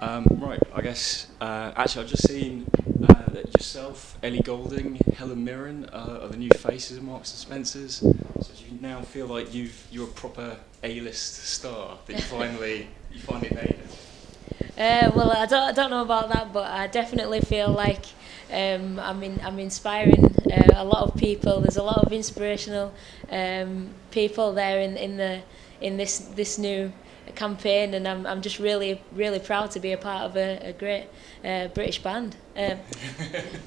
Right, I guess. Actually, I've just seen that yourself, Ellie Goulding, Helen Mirren are the new faces of Marks and Spencers. So do you now feel like you're a proper A-list star that you finally made it? Well, I don't know about that, but I definitely feel like I'm inspiring a lot of people. There's a lot of inspirational people there in this new campaign, and I'm just really proud to be a part of a great British band.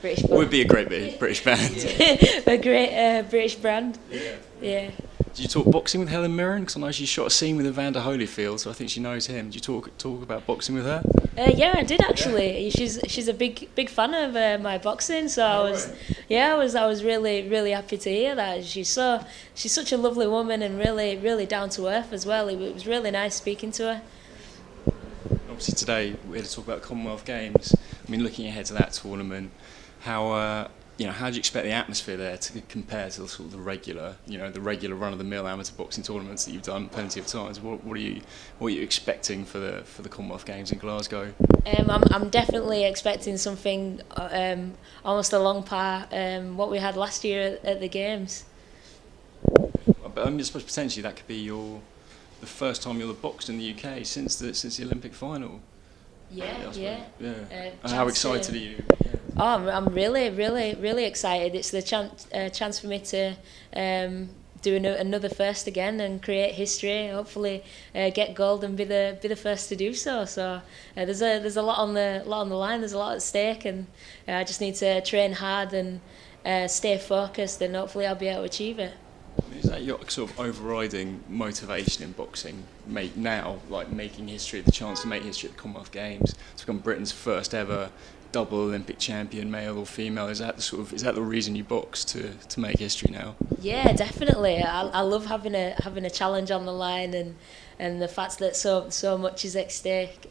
British Would band. be a great British band. A great British band. Yeah. Yeah. Do you talk boxing with Helen Mirren? Because I know she shot a scene with Evander Holyfield, so I think she knows him. Do you talk about boxing with her? Yeah, I did actually. She's a big fan of my boxing, so I was really happy to hear that. She's such a lovely woman and really down to earth as well. It was really nice speaking to her. Obviously today we're here to talk about the Commonwealth Games. I mean, looking ahead to that tournament, how do you expect the atmosphere there to compare to the sort of the regular run-of-the-mill amateur boxing tournaments that you've done plenty of times? What are you expecting for the Commonwealth Games in Glasgow? I'm definitely expecting something almost along par what we had last year at the games. But I suppose potentially that could be the first time you'll have boxed in the UK since the Olympic final. Yeah, Yeah. yeah. And how excited are you? Oh, I'm really excited. It's the chance for me to do another first again and create history. Hopefully, get gold and be the first to do so. So there's a lot on the line. There's a lot at stake, and I just need to train hard and stay focused, and hopefully I'll be able to achieve it. Is that your sort of overriding motivation in boxing now, like making history, the chance to make history at the Commonwealth Games, to become Britain's first ever double Olympic champion, male or female? Is that the reason you box to make history now? Yeah, definitely. I love having a challenge on the line, and the fact that so much is at stake.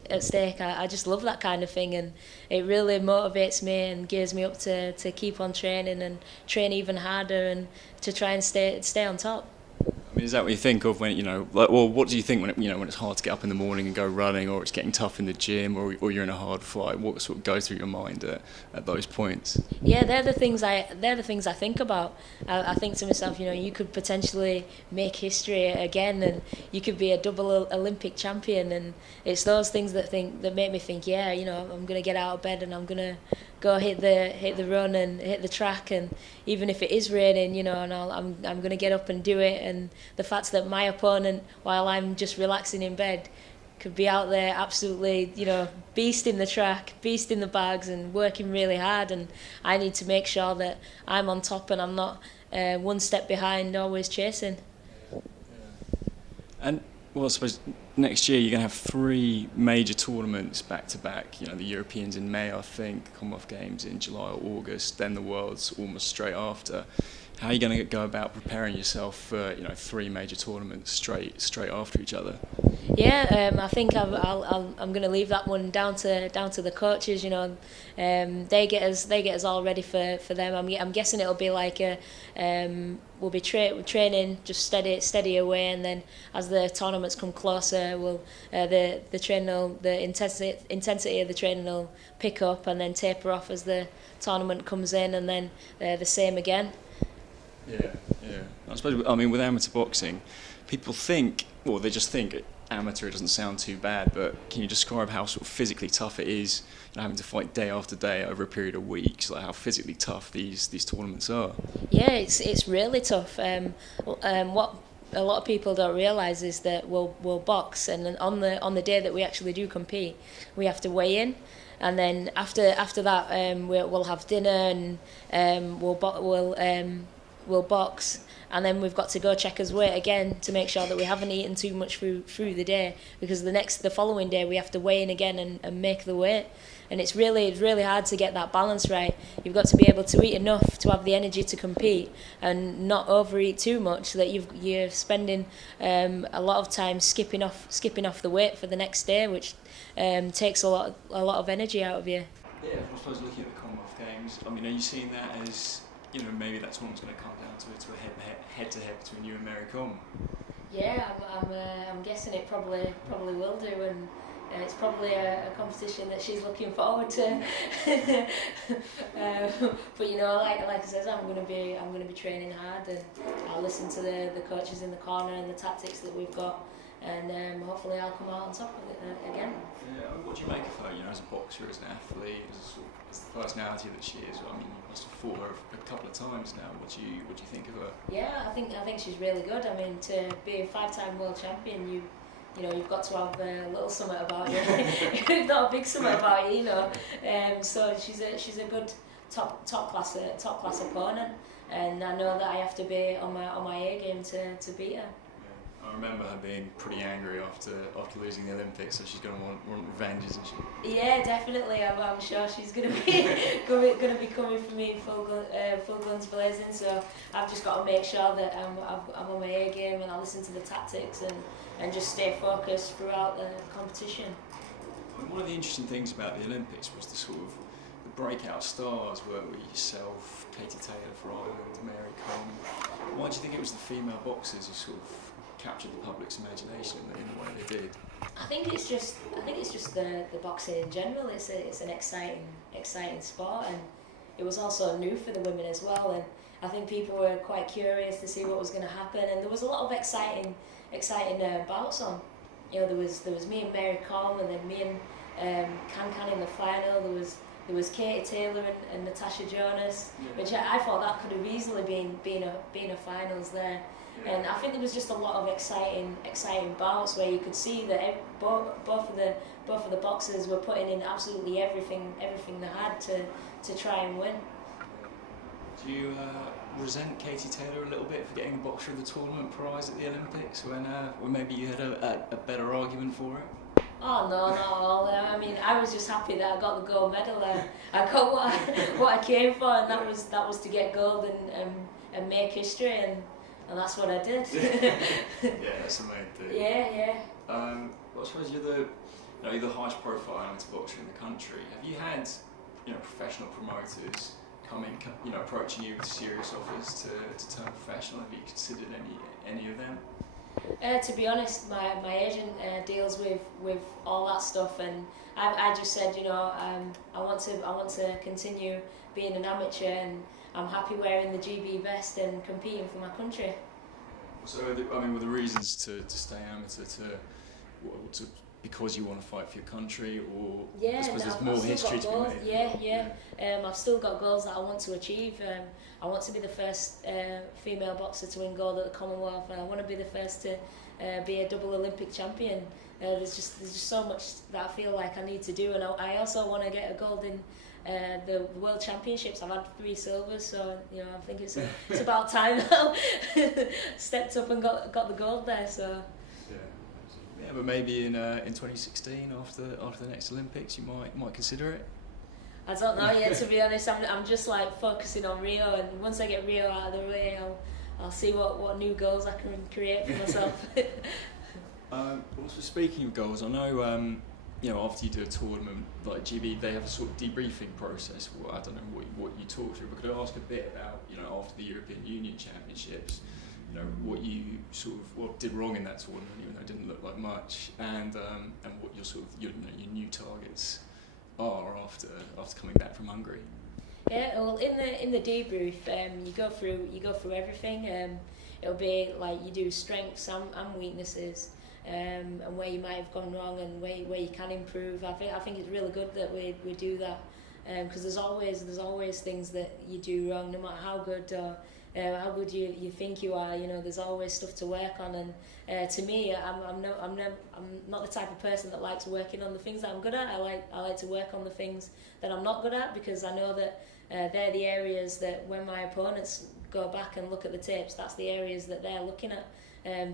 I just love that kind of thing, and it really motivates me and gears me up to keep on training and train even harder and to try and stay on top. I mean, is that what you think of when what do you think when it's hard to get up in the morning and go running, or it's getting tough in the gym, or you're in a hard fight? What sort of goes through your mind at those points? Yeah, they're the things I think about. I think to myself, you could potentially make history again, and you could be a double Olympic champion, and it's those things that make me think, yeah, I'm gonna get out of bed and I'm gonna go hit the run and hit the track, and even if it is raining, and I'm gonna get up and do it. And the fact that my opponent, while I'm just relaxing in bed, could be out there absolutely, beasting the track, beasting the bags and working really hard, and I need to make sure that I'm on top and I'm not one step behind, always chasing. And well, I suppose next year you're going to have three major tournaments back to back. The Europeans in May, I think, Commonwealth Games in July or August, then the Worlds almost straight after. How are you going to go about preparing yourself for three major tournaments straight after each other? Yeah, I think I'm going to leave that one down to the coaches. They get us all ready for them. I'm guessing it'll be like we'll be training just steady away, and then as the tournaments come closer, the intensity of the training will pick up and then taper off as the tournament comes in, and then the same again. Yeah. I suppose, with amateur boxing, people think, or they just think amateur, it doesn't sound too bad, but can you describe how sort of physically tough it is, having to fight day after day over a period of weeks, like how physically tough these tournaments are? Yeah, it's really tough. What a lot of people don't realise is that we'll box, and then on the day that we actually do compete, we have to weigh in. And then after that, we'll have dinner, and we'll box, and then we've got to go check his weight again to make sure that we haven't eaten too much through the day, because the following day we have to weigh in again and make the weight. And it's really hard to get that balance right. You've got to be able to eat enough to have the energy to compete and not overeat too much, so that you're spending a lot of time skipping off the weight for the next day, which takes a lot of energy out of you. Yeah, I suppose looking at the Commonwealth Games, are you seeing that as, maybe that tournament's going to come down to a head-to-head between you and Mary Com? Yeah, I'm guessing it probably will do, and it's probably a competition that she's looking forward to. But you know, like I said, I'm going to be training hard, and I'll listen to the coaches in the corner and the tactics that we've got, and hopefully I'll come out on top of it again. Yeah, what do you make of her? You know, as a boxer, as an athlete, as the personality that she is. I mean, you must have fought her a couple of times now. What do you think of her? Yeah, I think she's really good. I mean, to be a 5-time world champion, you know, you've got to have a little something about you, if not a big something about you, you know. So she's a good top class opponent, and I know that I have to be on my A game to beat her. I remember her being pretty angry after losing the Olympics, so she's going to want revenge, isn't she? Yeah, definitely. I'm sure she's going to be coming for me full guns blazing. So I've just got to make sure that I'm on my A game, and I listen to the tactics and just stay focused throughout the competition. And one of the interesting things about the Olympics was the sort of the breakout stars were yourself, Katie Taylor for Ireland, Mary Coleman. Why do you think it was the female boxers who sort of captured the public's imagination in the way they did? I think it's just the boxing in general. It's an exciting sport, and it was also new for the women as well. And I think people were quite curious to see what was going to happen, and there was a lot of exciting bouts on. You know, there was me and Mary Coleman, and then me and Can in the final. There was Katie Taylor and Natasha Jonas, which I thought that could have easily been a finals there. And I think there was just a lot of exciting bouts where you could see that both of the boxers were putting in absolutely everything they had to try and win. Do you resent Katie Taylor a little bit for getting Boxer of the Tournament prize at the Olympics when maybe you had a better argument for it? Oh no, not at all. I mean, I was just happy that I got the gold medal. I got what I came for, and that was to get gold and make history, and that's what I did. Yeah, that's the main thing. Yeah. Well, I suppose you're the highest profile amateur boxer in the country. Have you had professional promoters approaching you with serious offers to turn professional? Have you considered any of them? To be honest, my agent deals with all that stuff, and I just said, I want to continue being an amateur, and I'm happy wearing the GB vest and competing for my country. So, were the reasons to stay amateur to because you want to fight for your country, or I suppose there's more history to be made? Yeah. I've still got goals that I want to achieve. I want to be the first female boxer to win gold at the Commonwealth, and I want to be the first to be a double Olympic champion. There's just so much that I feel like I need to do, and I also want to get a gold in the World Championships. I've had 3 silvers, so I think it's about time now. Stepped up and got the gold there. So. Yeah, but maybe in 2016, after the next Olympics, you might consider it. I don't know yet, to be honest. I'm just like focusing on Rio, and once I get Rio out of the way, I'll see what new goals I can create for myself. Also, speaking of goals, I know after you do a tournament like GB, they have a sort of debriefing process. Well, I don't know what you talk through, but could I ask a bit about after the European Union Championships? What you did wrong in that tournament, even though it didn't look like much, and what your new targets are after coming back from Hungary. Yeah, well, in the debrief, you go through everything. It'll be like you do strengths and weaknesses, and where you might have gone wrong and where you can improve. I think it's really good that we do that, because there's always things that you do wrong, no matter how good you think you are. There's always stuff to work on, and to me, I'm not the type of person that likes working on the things that I'm good at. I like to work on the things that I'm not good at, because I know that they're the areas that when my opponents go back and look at the tapes, that's the areas that they're looking at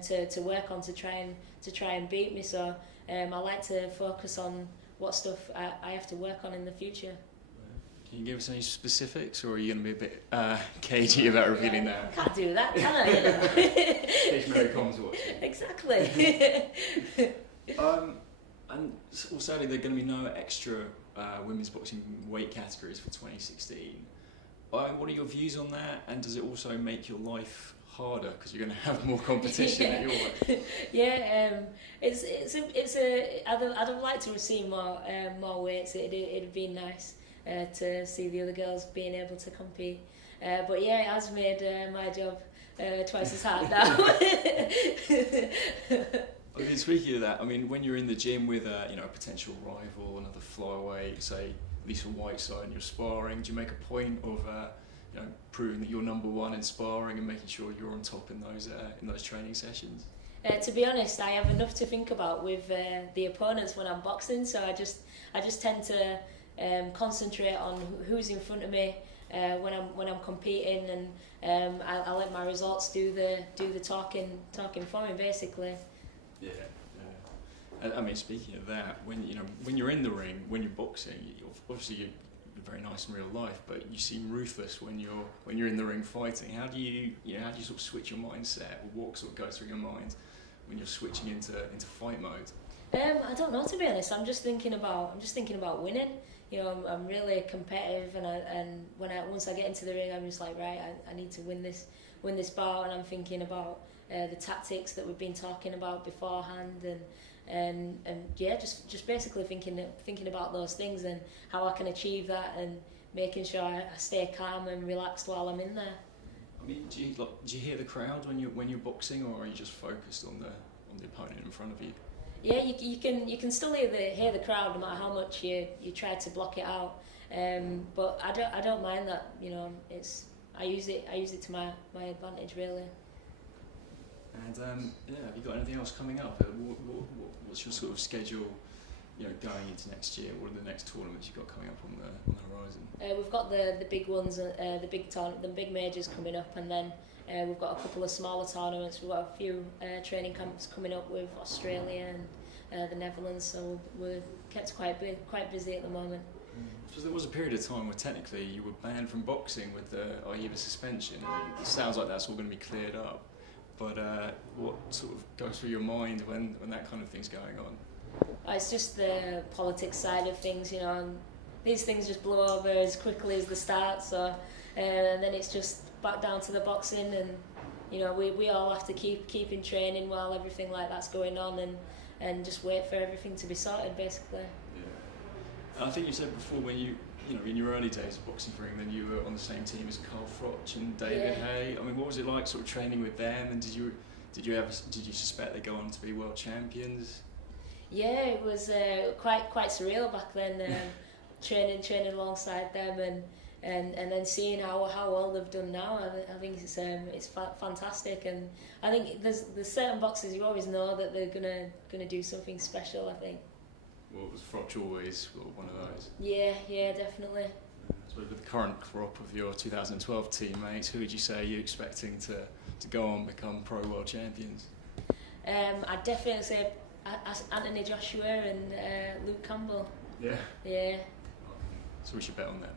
to work on to try and beat me. So I like to focus on what stuff I have to work on in the future. Can you give us any specifics, or are you going to be a bit cagey about revealing that? Can't do that, can I? In case Mary Coleman's watching. Exactly. And sadly, there are going to be no extra women's boxing weight categories for 2016. What are your views on that? And does it also make your life harder because you're going to have more competition at your weight? Yeah, I'd like to have seen more weights. It'd be nice to see the other girls being able to compete. But yeah, it has made my job twice as hard now. I mean, speaking of that, I mean, when you're in the gym with a potential rival, another flyweight, say Lisa Whiteside, and you're sparring, do you make a point of proving that you're number one in sparring and making sure you're on top in those training sessions? To be honest, I have enough to think about with the opponents when I'm boxing, so I just tend to concentrate on who's in front of me when I'm competing, and I let my results do the talking for me, basically. Yeah. And, I mean, speaking of that, when you're in the ring, when you're boxing, obviously you're very nice in real life, but you seem ruthless when you're in the ring fighting. How do you sort of switch your mindset, or what sort of goes through your mind when you're switching into fight mode? I don't know, to be honest. I'm just thinking about winning. I'm really competitive, and once I get into the ring, I'm just like, right, I need to win this bout, and I'm thinking about the tactics that we've been talking about beforehand, and yeah, just basically thinking about those things and how I can achieve that, and making sure I stay calm and relaxed while I'm in there. I mean, do you hear the crowd when you're boxing, or are you just focused on the opponent in front of you? Yeah, you can still hear the crowd no matter how much you try to block it out. But I don't mind that. I use it to my advantage, really. And have you got anything else coming up? What's your sort of schedule, going into next year? What are the next tournaments you've got coming up on the horizon? We've got the big ones, the big majors coming up, and then we've got a couple of smaller tournaments. We've got a few training camps coming up with Australia and the Netherlands, so we're kept quite busy at the moment. So there was a period of time where technically you were banned from boxing with the AIBA suspension. I mean, it sounds like that's all going to be cleared up. But what sort of goes through your mind when that kind of thing's going on? It's just the politics side of things, and these things just blow over as quickly as they start. So, and then it's just back down to the boxing, and we all have to keep in training while everything like that's going on, and just wait for everything to be sorted, basically. Yeah. And I think you said before, when you in your early days of boxing for England, you were on the same team as Carl Froch and David Hay. I mean, what was it like sort of training with them, and did you suspect they'd go on to be world champions? Yeah, it was quite surreal back then, training alongside them, and then seeing how well they've done now. I think it's fantastic, and I think there's certain boxers you always know that they're gonna do something special, I think. Well, was Froch always one of those? Yeah, definitely. So with the current crop of your 2012 teammates, who would you say you're expecting to go on and become pro world champions? I'd definitely say Anthony Joshua and Luke Campbell. Yeah? Yeah. So we should bet on them.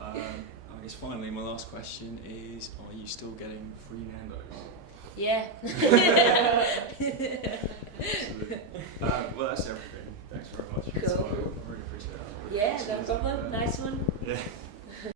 I guess finally my last question is, are you still getting free Nando's? Yeah. Well, that's everything. Thanks very much for your time. I really appreciate it. Yeah, no problem. Nice one. Yeah.